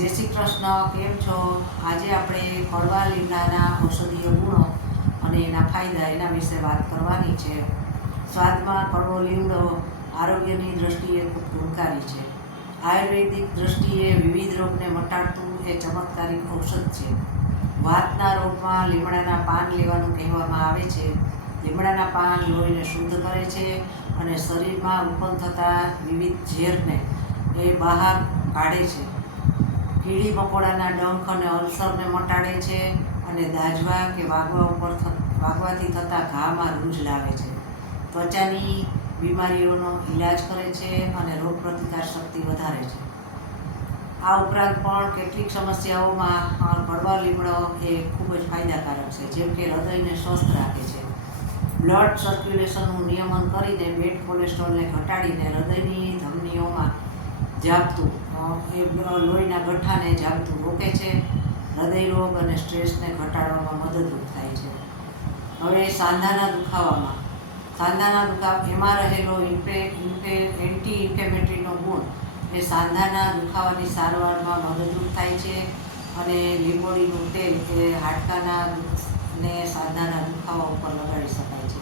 જય શ્રી કૃષ્ણ, કેમ છો? આજે આપણે કડવા લીમડાના ઔષધીય ગુણો અને એના ફાયદા એના વિશે વાત કરવાની છે. સ્વાદમાં કડવો લીમડો આરોગ્યની દ્રષ્ટિએ ખૂબ ગુણકારી છે. આયુર્વેદિક દ્રષ્ટિએ વિવિધ રોગને મટાડતું એ ચમત્કારિક ઔષધ છે. વાતના રોગમાં લીમડાના પાન લેવાનું કહેવામાં આવે છે. લીમડાના પાન લોહીને શુદ્ધ કરે છે અને શરીરમાં ઉત્પન્ન થતા વિવિધ ઝેરને એ બહાર કાઢે છે. કીડી મકોડાના ડંખ અને અલ્સરને મટાડે છે અને દાજવા કે વાગવા ઉપર વાગવાથી થતા ઘામાં રૂજ લાવે છે. ત્વચાની બીમારીઓનો ઈલાજ કરે છે અને રોગ પ્રતિકાર શક્તિ વધારે છે. આ ઉપરાંત પણ કેટલીક સમસ્યાઓમાં કડવા લીમડો એ ખૂબ જ ફાયદાકારક છે, જેમ કે હૃદયને સ્વસ્થ રાખે છે. બ્લડ સર્ક્યુલેશનનું નિયમન કરીને બેડ કોલેસ્ટ્રોલને ઘટાડીને હૃદયની ધમનીઓમાં જાપતું એ લોહીના ગઠ્ઠાને જાગતું રોકે છે. હૃદય રોગ અને સ્ટ્રેસને ઘટાડવામાં મદદરૂપ થાય છે. હવે સાંધાના દુખાવામાં. સાંધાના દુખાવ એમાં રહેલો ઇન્ફે ઇન્ફે એન્ટી ઇન્ફેમેટરીનો ગુણ એ સાંધાના દુખાવાની સારવારમાં મદદરૂપ થાય છે અને લીંબોળીનું તેલ એ હાડકાના ને સાંધાના દુખાવા ઉપર લગાડી શકાય છે.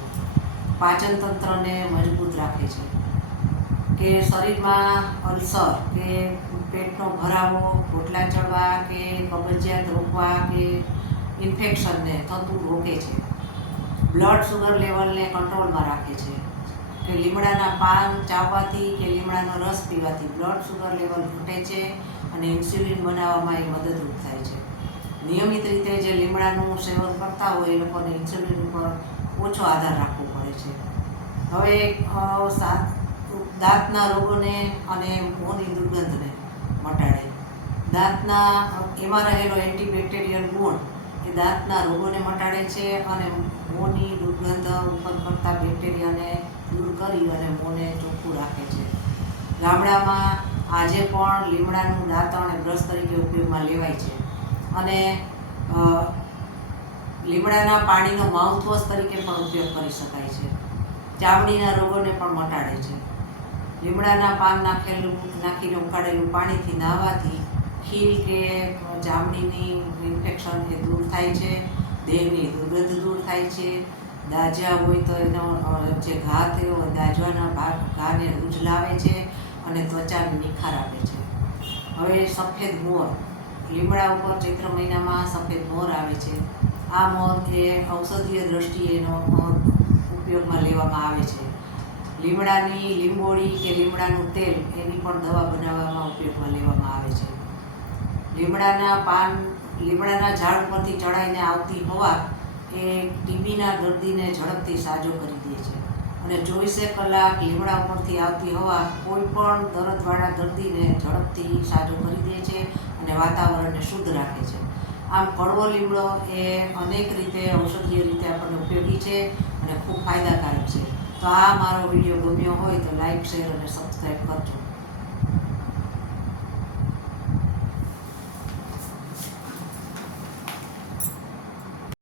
પાચન તંત્રને મજબૂત રાખે છે. કે શરીરમાં અલ્સર કે પેટનો ભરાવો રોટલા ચડવા કે કબજિયાત રોકવા કે ઇન્ફેક્શનને થતું રોકે છે. બ્લડ સુગર લેવલને કંટ્રોલમાં રાખે છે. કે લીમડાના પાન ચાવવાથી કે લીમડાનો રસ પીવાથી બ્લડ સુગર લેવલ ઘટે છે અને ઇન્સ્યુલિન બનાવવામાં એ મદદરૂપ થાય છે. નિયમિત રીતે જે લીમડાનું સેવન કરતા હોય એ લોકોને ઇન્સ્યુલિન ઉપર ઓછો આધાર રાખવો પડે છે. હવે દાંતના રોગોને અને મોંની દુર્ગંધને મટાડે દાંતના એમાં રહેલો એન્ટીબેક્ટેરિયલ ગુણ એ દાંતના રોગોને મટાડે છે અને મોંની દુર્ગંધ ઉત્પન્ન કરતા બેક્ટેરિયાને દૂર કરી અને મોંને ચોખ્ખું રાખે છે. ગામડામાં આજે પણ લીમડાનું દાંતણ અને બ્રશ તરીકે ઉપયોગમાં લેવાય છે. અને લીમડાના પાણીનો માઉથવોશ તરીકે પણ ઉપયોગ કરી શકાય છે. ચામડીના રોગોને પણ મટાડે છે. લીમડાના પાન નાખેલું નાખીને ઉકાળેલું પાણીથી નાહવાથી ખીલ કે ચામડીની ઇન્ફેક્શન એ દૂર થાય છે, દેહની દુર્ગંધ દૂર થાય છે. દાજા હોય તો એનો જે ઘા થયો દાજવાના ભાગ, ઘાને રૂજ લાવે છે અને ત્વચાને નિખાર આપે છે. હવે સફેદ મોર. લીમડા ઉપર ચૈત્ર મહિનામાં સફેદ મોર આવે છે. આ મોર એ ઔષધીય દ્રષ્ટિએનો ઉપયોગમાં લેવામાં આવે છે. લીમડાની લીંબોળી કે લીમડાનું તેલ એની પણ દવા બનાવવામાં ઉપયોગમાં લેવામાં આવે છે. લીમડાના પાન, લીમડાના ઝાડ પરથી ચડાઈને આવતી હવા એ ટીબીના દર્દીને ઝડપથી સાજો કરી દે છે. અને ચોવીસે કલાક લીમડા ઉપરથી આવતી હવા કોઈ પણ દર્દવાળા દર્દીને ઝડપથી સાજો કરી દે છે અને વાતાવરણને શુદ્ધ રાખે છે. આમ કડવો લીમડો એ અનેક રીતે ઔષધીય રીતે આપણને ઉપયોગી છે અને ખૂબ ફાયદાકારક છે. તો આ મારો વીડિયો ગમ્યો હોય તો લાઈક શેર અને સબસ્ક્રાઈબ કરજો.